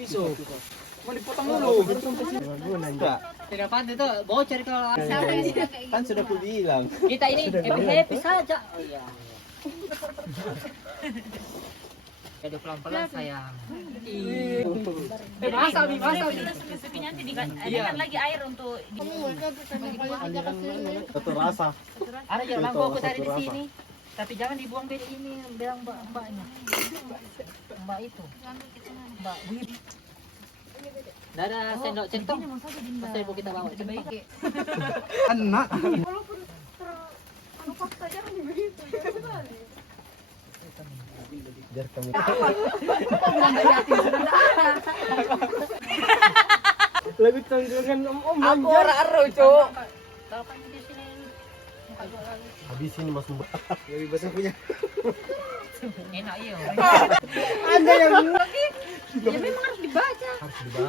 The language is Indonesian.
piso. Malipotang dulu. Tidak itu voucher kalau Kan sudah kubilang. kita ini happy saja. Oh iya. Jadi pelan-pelan sayang. Masak nih, masak nih. Susunya nanti diadakan lagi air untuk Satu rasa. Ada yang mangkok aku tadi di sini. Tapi jangan dibuang beda ini, bilang mbaknya. Mbak itu. Mbak Wib. Nggak ada sendok centong. Masa ibu kita bawa centong. Anak. Biar kami. Lagu tanggungan om. Aku ora cuk. Habis ini Mas Mbak. Lebih besar punya. Enak iya. Ada yang ya memang harus dibaca. harus dibaca.